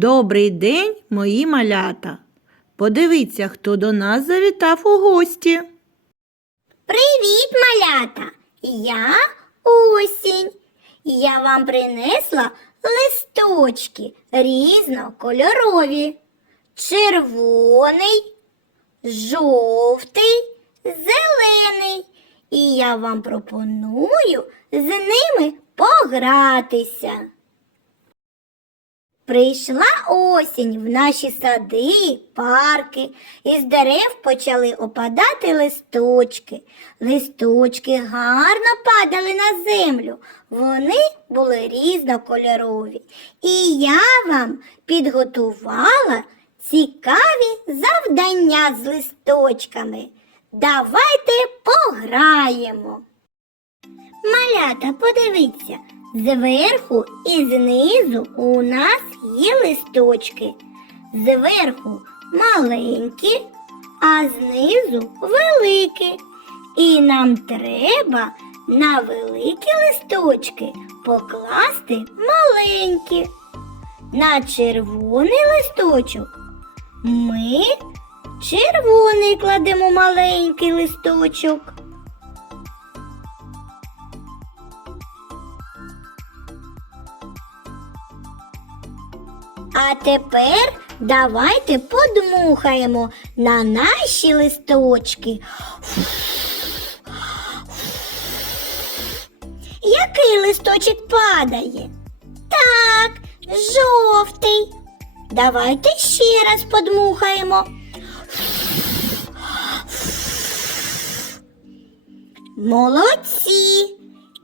Добрий день, мої малята. Подивіться, хто до нас завітав у гості. Привіт, малята! Я осінь. Я вам принесла листочки різнокольорові. Червоний, жовтий, зелений. І я вам пропоную з ними погратися. Прийшла осінь в наші сади, парки, із дерев почали опадати листочки. Листочки гарно падали на землю. Вони були різнокольорові. І я вам підготувала цікаві завдання з листочками. Давайте пограємо. Малята, подивіться, зверху і знизу у нас є листочки. Зверху маленькі, а знизу великі. І нам треба на великі листочки покласти маленькі. На червоний листочок ми червоний кладемо маленький листочок. А тепер давайте подмухаємо на наші листочки. Який листочок падає? Так, жовтий. Давайте ще раз подмухаємо. Молодці.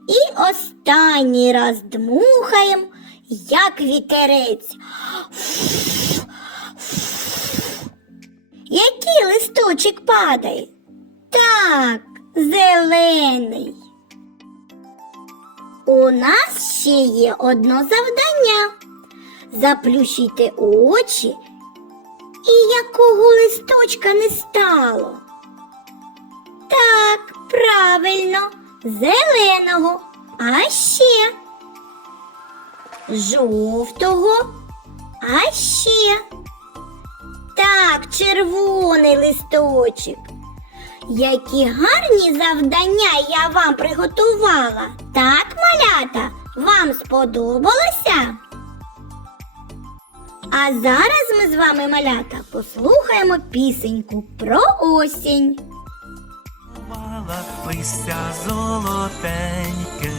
І останній раз дмухаємо, як вітерець. Який листочок падає? Так, зелений. У нас ще є одно завдання. Заплющуйте очі, і якого листочка не стало. Так, правильно, зеленого, а ще жовтого, а ще. Так, червоний листочок. Які гарні завдання я вам приготувала. Так, малята, вам сподобалося? А зараз ми з вами, малята, послухаємо пісеньку про осінь. Мала листя золотеньке,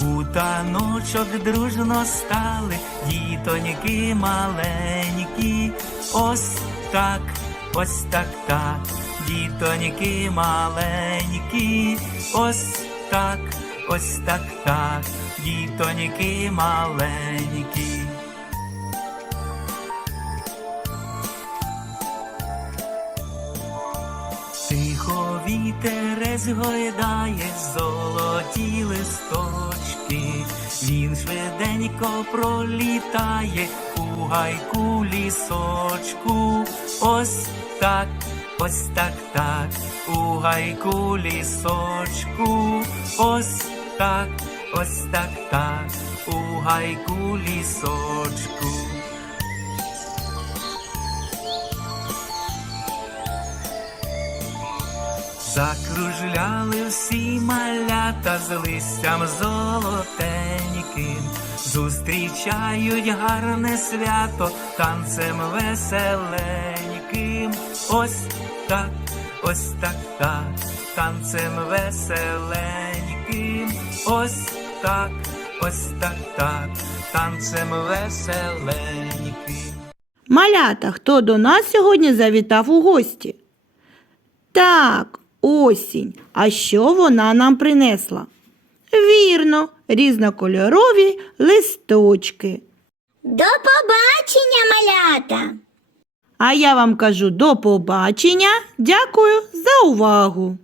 у таночок дружно стали дітоньки маленькі. Ось так, ось так, так, дітоньки маленькі. Ось так, ось так, так, дітоньки маленькі. Тихо вітерець гойдає золоті листочки, він швиденько пролітає у гайку лісочку. Ось так, ось так, так, у гайку лісочку. Ось так, ось так, так, у гайку лісочку. Закружляли всі малята з листям золотеньким, зустрічають гарне свято танцем веселеньким. Ось так, ось так, так, танцем веселеньким. Ось так, ось так, так, танцем веселеньким. Малята, хто до нас сьогодні завітав у гості? Так, осінь. А що вона нам принесла? Вірно, різнокольорові листочки. До побачення, малята! А я вам кажу до побачення. Дякую за увагу!